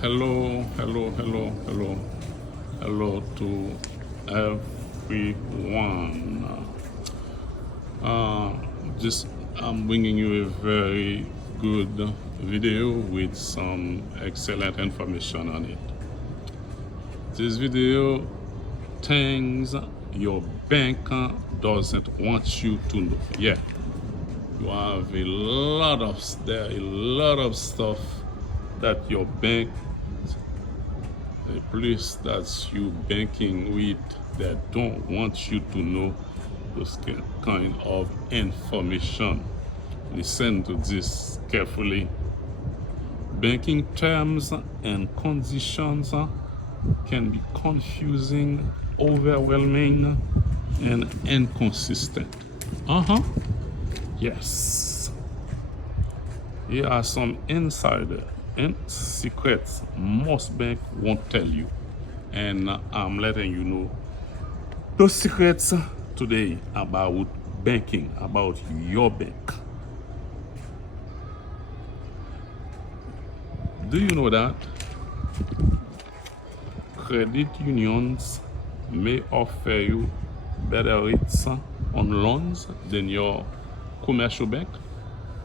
Hello, hello, hello, hello, hello to everyone. Uh, just I'm bringing you a very good video with some excellent information on it. This video, things your bank doesn't want you to know. Yeah, you have a lot of stuff that your bank, the place that you banking with, that don't want you to know those kind of information. Listen to this carefully. Banking terms and conditions can be confusing, overwhelming, and inconsistent. Yes. Here are some insider and secrets most banks won't tell you. And I'm letting you know those secrets today about banking, about your bank. Do you know that credit unions may offer you better rates on loans than your commercial bank?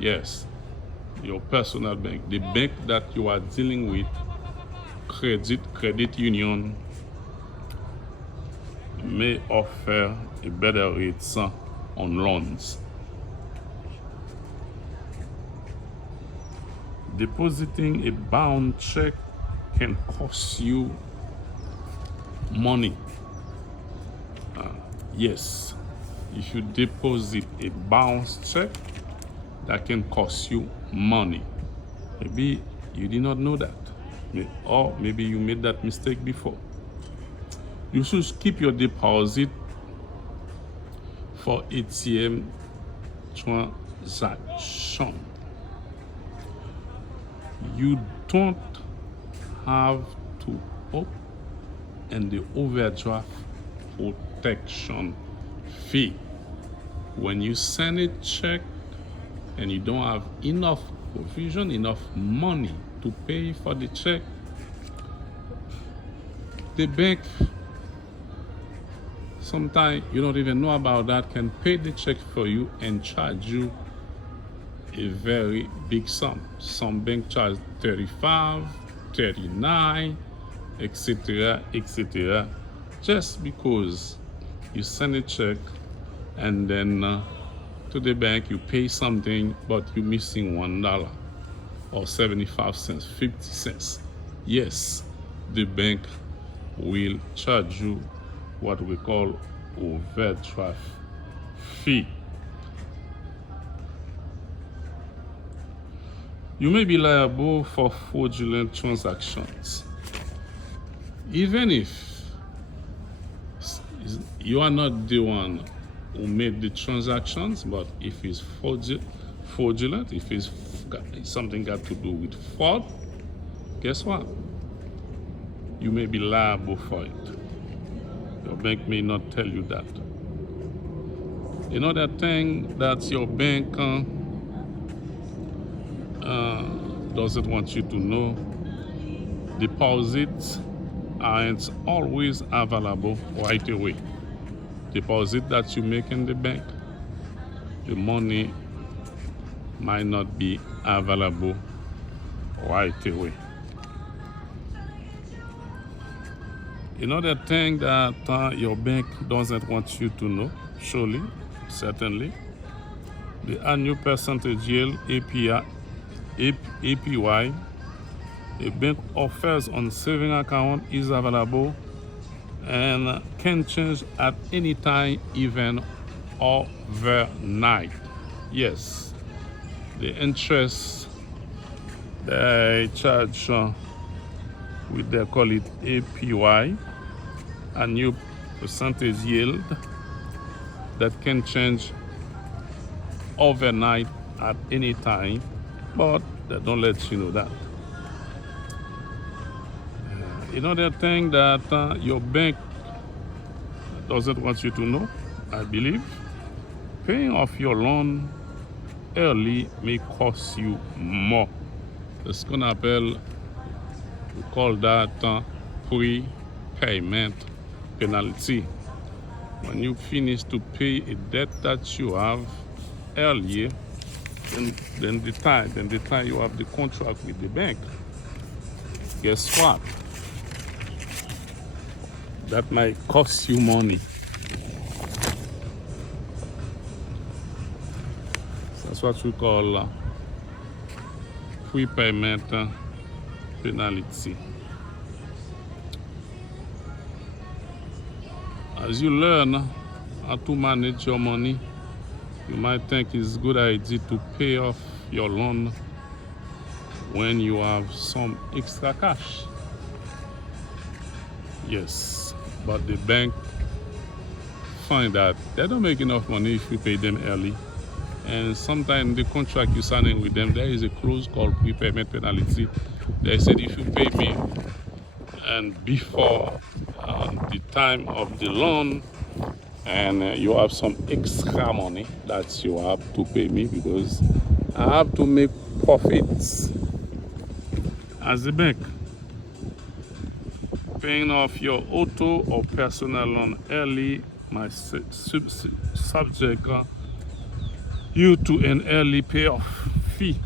Yes, your personal bank, the bank that you are dealing with, credit union may offer a better rates on loans. Depositing a bound check can cost you money. Yes, if you deposit a bounce check, that can cost you money. Maybe you did not know that, or maybe you made that mistake before. You should keep your deposit for ATM transaction. You don't have to opt in the overdraft protection fee. When you send a check and you don't have enough provision, enough money to pay for the check, the bank, sometimes you don't even know about that, can pay the check for you and charge you a very big sum. Some bank charge 35, 39, etc., etc., just because you send a check and then to the bank you pay something, but you're missing $1 or 75 cents, 50 cents. Yes, the bank will charge you what we call overdraft fee. You may be liable for fraudulent transactions. Even if you are not the one who made the transactions, but if it's fraudulent, if it's something got to do with fraud, guess what? You may be liable for it. Your bank may not tell you that. Another thing that your bank doesn't want you to know, deposits aren't always available right away. Deposit that you make in the bank, the money might not be available right away. Another thing that your bank doesn't want you to know, surely, certainly, the annual percentage yield, APY, a bank offers on saving account is available and can change at any time, even overnight. Yes, the interest they charge with, they call it APY, annual percentage yield, that can change overnight at any time, but they don't let you know that. Another thing that your bank doesn't want you to know, I believe, paying off your loan early may cost you more. Ce qu'on appelle We call that prepayment penalty. When you finish to pay a debt that you have earlier, then the time you have the contract with the bank, guess what? That might cost you money. That's what we call prepayment penalty. As you learn how to manage your money, you might think it's a good idea to pay off your loan when you have some extra cash. Yes, but the bank find that they don't make enough money if you pay them early. And sometimes the contract you're signing with them, there is a clause called prepayment penalty. They said if you pay me and before the time of the loan, and you have some extra money that you have to pay me because I have to make profits as a bank. Paying off your auto or personal loan early might subject you to an early payoff fee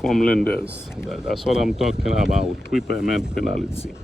from lenders. That's what I'm talking about, prepayment penalty.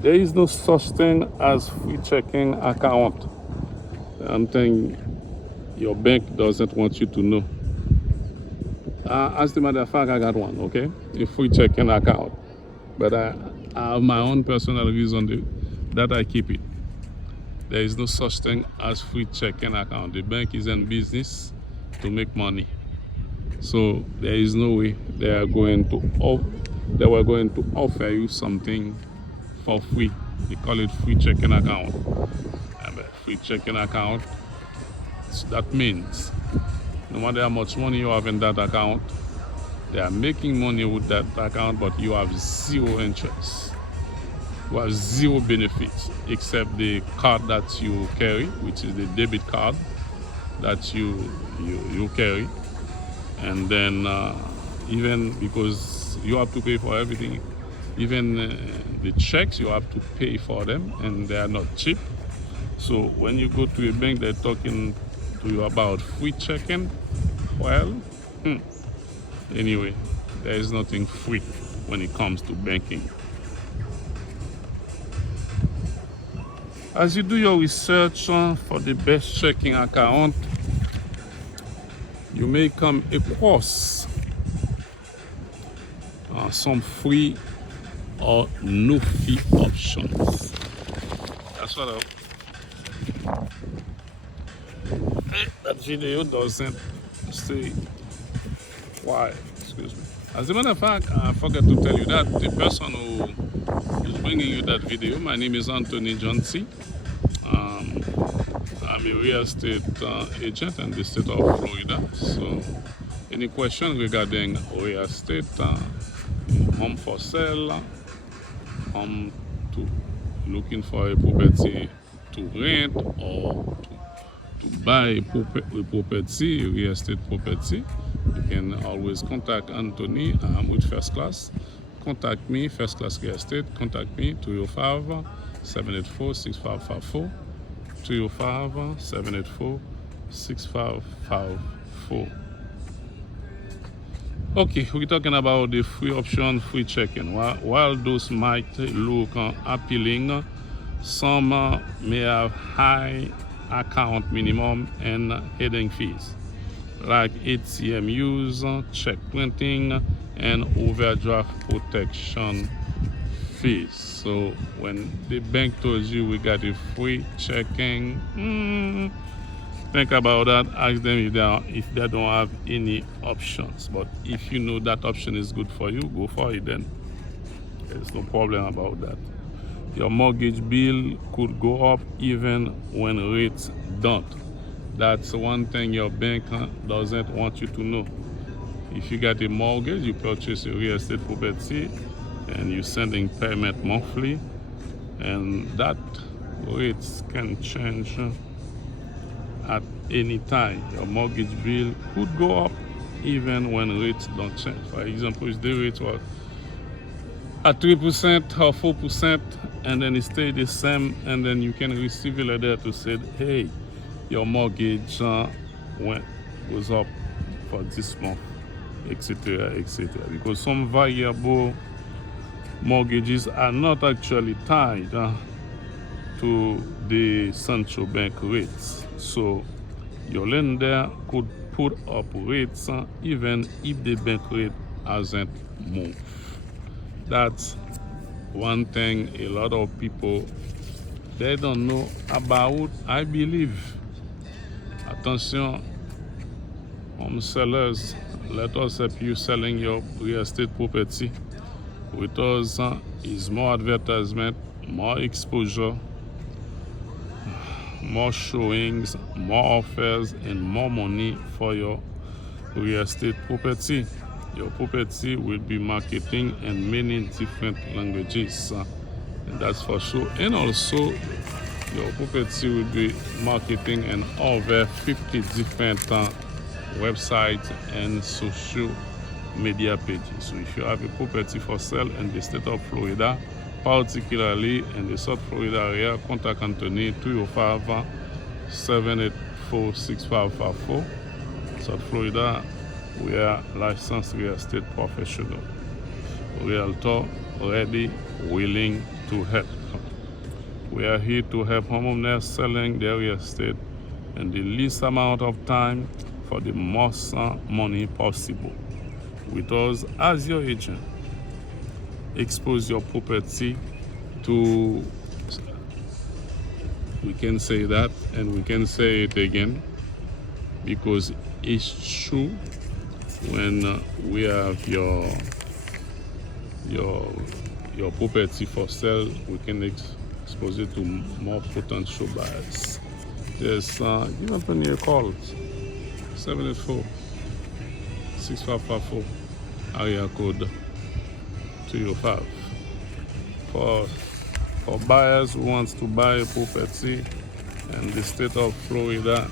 There is no such thing as free checking account. Something your bank doesn't want you to know. As a matter of fact, I got one, okay? A free checking account. But I have my own personal reason that I keep it. There is no such thing as free checking account. The bank is in business to make money. So there is no way they were going to offer you something for free. They call it free checking account. And a free checking account, that means no matter how much money you have in that account, they are making money with that account, but you have zero interest. You have zero benefits except the card that you carry, which is the debit card that you carry. And then even because you have to pay for everything, even the checks, you have to pay for them, and they are not cheap. So when you go to a bank, they're talking to you about free checking. Well, anyway, there is nothing free when it comes to banking. As you do your research for the best checking account, you may come across some free or no fee options. That's what that video doesn't say why. Excuse me. As a matter of fact, I forgot to tell you that the person who is bringing you that video, my name is Anthony Johnson. I'm a real estate agent in the state of Florida. So any question regarding real estate, home for sale, home to looking for a property to rent or to buy a property, a real estate property, you can always contact Anthony. I'm with First Class. Contact me, First Class Real Estate. Contact me, 205-784-6554. 205-784-6554. Okay, we're talking about the free option, free checking. While those might look appealing, some may have high account minimum and hidden fees, like ATM use, check printing, and overdraft protection fees. So when the bank tells you we got a free checking, think about that. Ask them if they don't have any options. But if you know that option is good for you, go for it then. There's no problem about that. Your mortgage bill could go up even when rates don't. That's one thing your bank doesn't want you to know. If you got a mortgage, you purchase a real estate property, and you're sending payment monthly, and that rates can change at any time. Your mortgage bill could go up even when rates don't change. For example, if the rate was at 3% or 4%, and then it stay the same, and then you can receive a letter to say, hey, your mortgage goes up for this month, etc., etc. Because some variable mortgages are not actually tied to the central bank rates. So your lender could put up rates even if the bank rate hasn't moved. That's one thing a lot of people, they don't know about, I believe. Attention, home sellers, let us help you selling your real estate property. With us is more advertisement, more exposure, more showings, more offers, and more money for your real estate property. Your property will be marketing in many different languages, and that's for sure. And also, your property will be marketing in over 50 different websites and social media pages. So if you have a property for sale in the state of Florida, particularly in the South Florida area, contact Anthony 305-784-6554. South Florida, we are licensed real estate professional. Realtor ready, willing to help. We are here to help homeowners selling their real estate in the least amount of time for the most money possible. With us as your agent, expose your property to, we can say that and we can say it again because it's true. When we have your property for sale, we can expose it to more potential buyers. Yes, give Anthony a call, 784-6554, area code 305. For buyers who wants to buy a property in the state of Florida,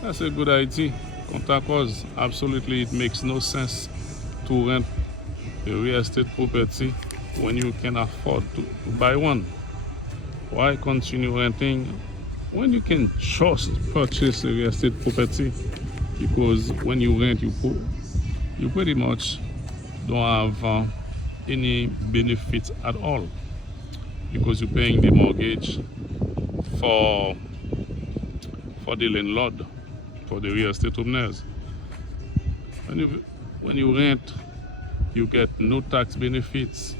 that's a good idea. Contact us. Absolutely, it makes no sense to rent a real estate property when you can afford to buy one. Why continue renting when you can just purchase a real estate property? Because when you rent, you pretty much don't have any benefits at all, because you're paying the mortgage for the landlord, for the real estate owners. When you rent, you get no tax benefits.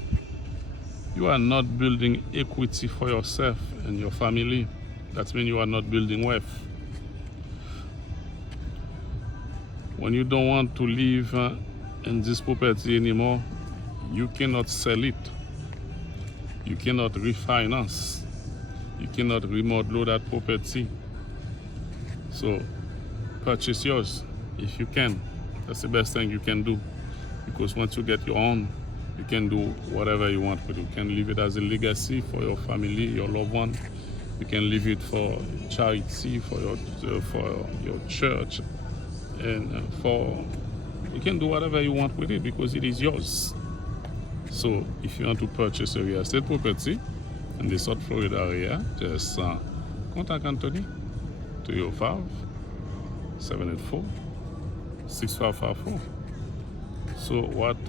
You are not building equity for yourself and your family. That means you are not building wealth. When you don't want to live in this property anymore, you cannot sell it. You cannot refinance. You cannot remodel that property. So purchase yours if you can. That's the best thing you can do, because once you get your own, you can do whatever you want with it. You can leave it as a legacy for your family, your loved one. You can leave it for charity, for your church, and you can do whatever you want with it because it is yours. So if you want to purchase a real estate property in the South Florida area, just contact Anthony 305-784-6554. So what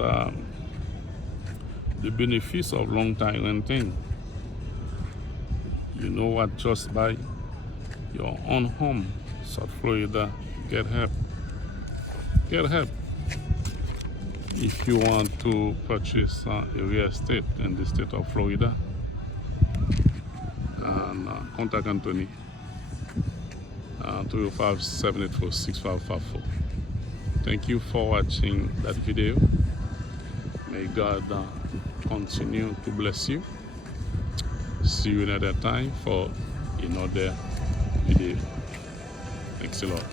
the benefits of long-time renting? You know what? Just buy your own home, South Florida. Get help. Get help. If you want to purchase a real estate in the state of Florida, and contact Anthony 305-784-6554. Thank you for watching that video. May God continue to bless you. See you another time for another video. Thanks a lot.